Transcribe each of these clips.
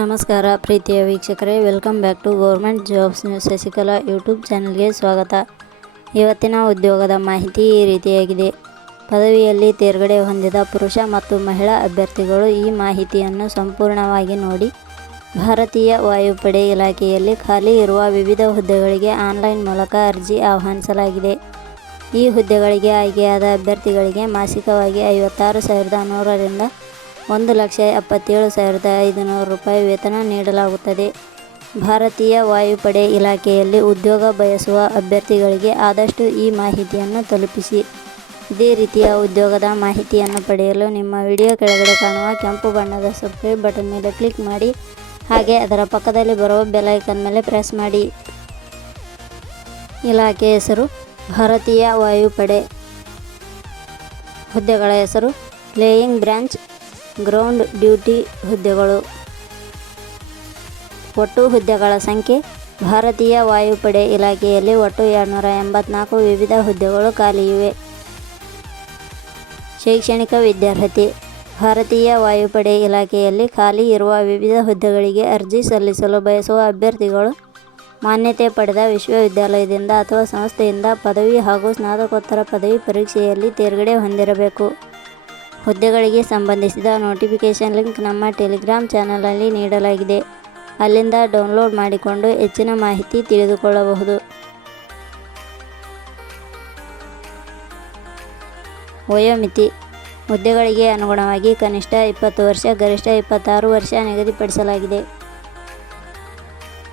ನಮಸ್ಕಾರ ಪ್ರೀತಿಯ ವೀಕ್ಷಕರೇ welcome back to government jobs news Shashikala YouTube ಚಾನಲ್ಗೆ ಸ್ವಾಗತ. ಇವತ್ತಿನ ಉದ್ಯೋಗದ ಮಾಹಿತಿ ಈ ರೀತಿಯಾಗಿದೆ. ಪದವಿಯಲ್ಲಿ ತೇರ್ಗಡೆ ಹೊಂದಿದ ಪುರುಷ ಮತ್ತು ಮಹಿಳಾ ಅಭ್ಯರ್ಥಿಗಳು ಈ ಮಾಹಿತಿಯನ್ನು ಸಂಪೂರ್ಣವಾಗಿ ನೋಡಿ, ಭಾರತೀಯ ವಾಯುಪಡೆ ಇಲಾಖೆಯಲ್ಲಿ ಖಾಲಿ ಇರುವ ವಿವಿಧ ಹುದ್ದೆಗಳಿಗೆ ಆನ್ಲೈನ್ ಮೂಲಕ ಅರ್ಜಿ ಆಹ್ವಾನಿಸಲಾಗಿದೆ. ಈ ಹುದ್ದೆಗಳಿಗೆ ಆಯ್ಕೆಯಾದ ಅಭ್ಯರ್ಥಿಗಳಿಗೆ ಮಾಸಿಕವಾಗಿ ಐವತ್ತಾರು ಸಾವಿರದ ನೂರರಿಂದ ಒಂದು ಲಕ್ಷ ಎಪ್ಪತ್ತೇಳು ಸಾವಿರದ ಐದುನೂರು ರೂಪಾಯಿ ವೇತನ ನೀಡಲಾಗುತ್ತದೆ. ಭಾರತೀಯ ವಾಯುಪಡೆ ಇಲಾಖೆಯಲ್ಲಿ ಉದ್ಯೋಗ ಬಯಸುವ ಅಭ್ಯರ್ಥಿಗಳಿಗೆ ಆದಷ್ಟು ಈ ಮಾಹಿತಿಯನ್ನು ತಲುಪಿಸಿ. ಇದೇ ರೀತಿಯ ಉದ್ಯೋಗದ ಮಾಹಿತಿಯನ್ನು ಪಡೆಯಲು ನಿಮ್ಮ ವಿಡಿಯೋ ಕೆಳಗಡೆ ಕಾಣುವ ಕೆಂಪು ಬಣ್ಣದ ಸಬ್ಸ್ಕ್ರೈಬ್ ಬಟನ್ ಮೇಲೆ ಕ್ಲಿಕ್ ಮಾಡಿ. ಹಾಗೆ ಅದರ ಪಕ್ಕದಲ್ಲಿ ಬರುವ ಬೆಲೈಕನ್ ಮೇಲೆ ಪ್ರೆಸ್ ಮಾಡಿ. ಇಲಾಖೆ ಹೆಸರು, ಭಾರತೀಯ ವಾಯುಪಡೆ. ಹುದ್ದೆಗಳ ಹೆಸರು ಪ್ಲೇಯಿಂಗ್ ಬ್ರಾಂಚ್ ಗ್ರೌಂಡ್ ಡ್ಯೂಟಿ ಹುದ್ದೆಗಳು. ಒಟ್ಟು ಹುದ್ದೆಗಳ ಸಂಖ್ಯೆ, ಭಾರತೀಯ ವಾಯುಪಡೆ ಇಲಾಖೆಯಲ್ಲಿ ಒಟ್ಟು ಎರಡುನೂರ ಎಂಬತ್ನಾಲ್ಕು ವಿವಿಧ ಹುದ್ದೆಗಳು ಖಾಲಿ ಇವೆ ಶೈಕ್ಷಣಿಕ ವಿದ್ಯಾರ್ಹತೆ ಭಾರತೀಯ ವಾಯುಪಡೆ ಇಲಾಖೆಯಲ್ಲಿ ಖಾಲಿ ಇರುವ ವಿವಿಧ ಹುದ್ದೆಗಳಿಗೆ ಅರ್ಜಿ ಸಲ್ಲಿಸಲು ಬಯಸುವ ಅಭ್ಯರ್ಥಿಗಳು, ಮಾನ್ಯತೆ ಪಡೆದ ವಿಶ್ವವಿದ್ಯಾಲಯದಿಂದ ಅಥವಾ ಸಂಸ್ಥೆಯಿಂದ ಪದವಿ ಹಾಗೂ ಸ್ನಾತಕೋತ್ತರ ಪದವಿ ಪರೀಕ್ಷೆಯಲ್ಲಿ ತೇರ್ಗಡೆ ಹೊಂದಿರಬೇಕು. ಹುದ್ದೆಗಳಿಗೆ ಸಂಬಂಧಿಸಿದ ನೋಟಿಫಿಕೇಷನ್ ಲಿಂಕ್ ನಮ್ಮ ಟೆಲಿಗ್ರಾಮ್ ಚಾನಲಲ್ಲಿ ನೀಡಲಾಗಿದೆ. ಅಲ್ಲಿಂದ ಡೌನ್ಲೋಡ್ ಮಾಡಿಕೊಂಡು ಹೆಚ್ಚಿನ ಮಾಹಿತಿ ತಿಳಿದುಕೊಳ್ಳಬಹುದು. ವಯೋಮಿತಿ. ಹುದ್ದೆಗಳಿಗೆ ಅನುಗುಣವಾಗಿ ಕನಿಷ್ಠ ಇಪ್ಪತ್ತು ವರ್ಷ, ಗರಿಷ್ಠ ಇಪ್ಪತ್ತಾರು ವರ್ಷ ನಿಗದಿಪಡಿಸಲಾಗಿದೆ.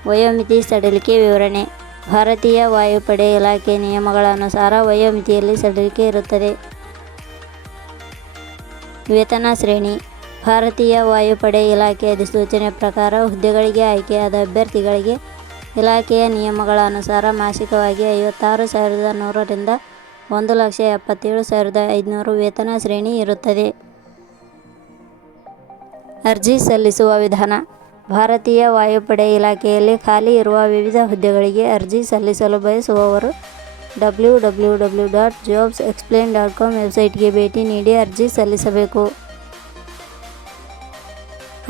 ವಯೋಮಿತಿ ಸಡಿಲಿಕೆ ವಿವರಣೆ. ಭಾರತೀಯ ವಾಯುಪಡೆ ಇಲಾಖೆ ನಿಯಮಗಳ ಅನುಸಾರ ವಯೋಮಿತಿಯಲ್ಲಿ ಸಡಿಲಿಕೆ ಇರುತ್ತದೆ. ವೇತನ ಶ್ರೇಣಿ. ಭಾರತೀಯ ವಾಯುಪಡೆ ಇಲಾಖೆ ಅಧಿಸೂಚನೆ ಪ್ರಕಾರ ಹುದ್ದೆಗಳಿಗೆ ಆಯ್ಕೆಯಾದ ಅಭ್ಯರ್ಥಿಗಳಿಗೆ ಇಲಾಖೆಯ ನಿಯಮಗಳ ಅನುಸಾರ ಮಾಸಿಕವಾಗಿ ಐವತ್ತಾರು ಸಾವಿರದ ನೂರರಿಂದ ಒಂದು ಲಕ್ಷ ಎಪ್ಪತ್ತೇಳು ಸಾವಿರದ ಐದುನೂರು ವೇತನ ಶ್ರೇಣಿ ಇರುತ್ತದೆ. ಅರ್ಜಿ ಸಲ್ಲಿಸುವ ವಿಧಾನ. ಭಾರತೀಯ ವಾಯುಪಡೆ ಇಲಾಖೆಯಲ್ಲಿ ಖಾಲಿ ಇರುವ ವಿವಿಧ ಹುದ್ದೆಗಳಿಗೆ ಅರ್ಜಿ ಸಲ್ಲಿಸಲು ಬಯಸುವವರು W W W dot jobs explain dot com ವೆಬ್ಸೈಟ್ಗೆ ಭೇಟಿ ನೀಡಿ ಅರ್ಜಿ ಸಲ್ಲಿಸಬೇಕು.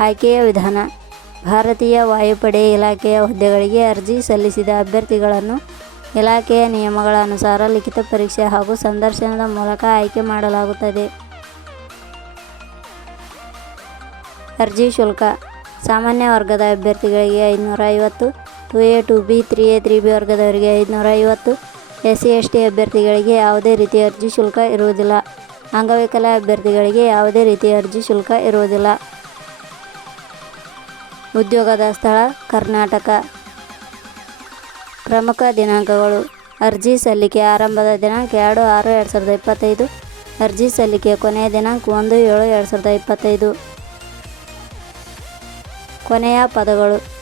ಆಯ್ಕೆಯ ವಿಧಾನ, ಭಾರತೀಯ ವಾಯುಪಡೆ ಇಲಾಖೆಯ ಹುದ್ದೆಗಳಿಗೆ ಅರ್ಜಿ ಸಲ್ಲಿಸಿದ ಅಭ್ಯರ್ಥಿಗಳನ್ನು ಇಲಾಖೆಯ ನಿಯಮಗಳ ಅನುಸಾರ ಲಿಖಿತ ಪರೀಕ್ಷೆ ಹಾಗೂ ಸಂದರ್ಶನದ ಮೂಲಕ ಆಯ್ಕೆ ಮಾಡಲಾಗುತ್ತದೆ. ಅರ್ಜಿ ಶುಲ್ಕ, ಸಾಮಾನ್ಯ ವರ್ಗದ ಅಭ್ಯರ್ಥಿಗಳಿಗೆ ಐದುನೂರ ಐವತ್ತು two A two B three A three B ವರ್ಗದವರಿಗೆ ಐದುನೂರ ಐವತ್ತು ಎಸ್ ಸಿ ಎಸ್ ಟಿ ಅಭ್ಯರ್ಥಿಗಳಿಗೆ ಯಾವುದೇ ರೀತಿಯ ಅರ್ಜಿ ಶುಲ್ಕ ಇರುವುದಿಲ್ಲ. ಅಂಗವಿಕಲ ಅಭ್ಯರ್ಥಿಗಳಿಗೆ ಯಾವುದೇ ರೀತಿಯ ಅರ್ಜಿ ಶುಲ್ಕ ಇರುವುದಿಲ್ಲ. ಉದ್ಯೋಗದ ಸ್ಥಳ ಕರ್ನಾಟಕ. ಪ್ರಮುಖ ದಿನಾಂಕಗಳು. ಅರ್ಜಿ ಸಲ್ಲಿಕೆ ಆರಂಭದ ದಿನಾಂಕ ಎರಡು ಆರು ಎರಡು ಸಾವಿರದ ಇಪ್ಪತ್ತೈದು. ಅರ್ಜಿ ಸಲ್ಲಿಕೆ ಕೊನೆಯ ದಿನಾಂಕ ಒಂದು ಏಳು ಎರಡು ಸಾವಿರದ ಇಪ್ಪತ್ತೈದು. ಕೊನೆಯ ಪದಗಳು.